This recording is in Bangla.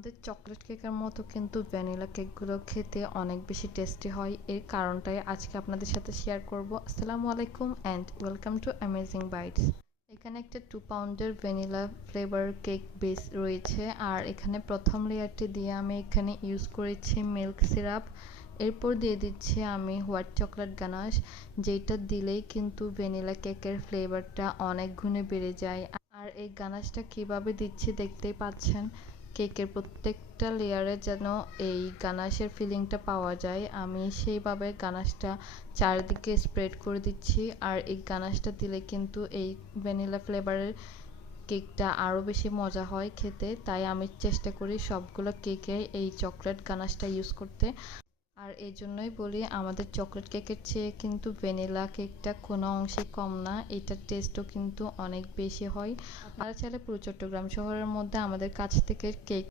আমাদের চকলেট কেকের মতো কিন্তু ভ্যানিলা কেকগুলো খেতে অনেক বেশি টেস্টি হয়। এর কারণটাই আজকে আপনাদের সাথে শেয়ার করব। আসসালামু আলাইকুম and welcome to Amazing Bytes. এখানে একটা 2 পাউন্ডের ভ্যানিলা ফ্লেভার কেক বেস রয়েছে, আর এখানে প্রথম লেয়ারটি দিয়ে আমি এখানে ইউজ করেছি মিল্ক সিরাপ। এরপর দিয়ে দিচ্ছি আমি হোয়াইট চকলেট গানাশ, যেটা দিলেই কিন্তু ভ্যানিলা কেকের ফ্লেভারটা অনেক গুণে বেড়ে যায়। আর এই গানাশটা কিভাবে দিচ্ছি দেখতেই পাচ্ছেন। কেকের প্রত্যেকটা লেয়ারে যেন এই গানাশের ফিলিংটা পাওয়া যায়, আমি সেইভাবে গানাশটা চারিদিকে স্প্রেড করে দিচ্ছি। আর এই গানাশটা দিলে কিন্তু এই ভ্যানিলা ফ্লেভারের কেকটা আরও বেশি মজা হয় খেতে, তাই আমি চেষ্টা করি সবগুলো কেকে এই চকলেট গানাশটা ইউজ করতে। আর এই জন্যই বলি আমাদের চকলেট কেকের চেয়ে কিন্তু ভ্যানিলা কেকটা কোনো অংশে কম না, এটার টেস্টও কিন্তু অনেক বেশি হয়। আপনারা চাইলে পুরো চট্টগ্রাম শহরের মধ্যে আমাদের কাছ থেকে কেক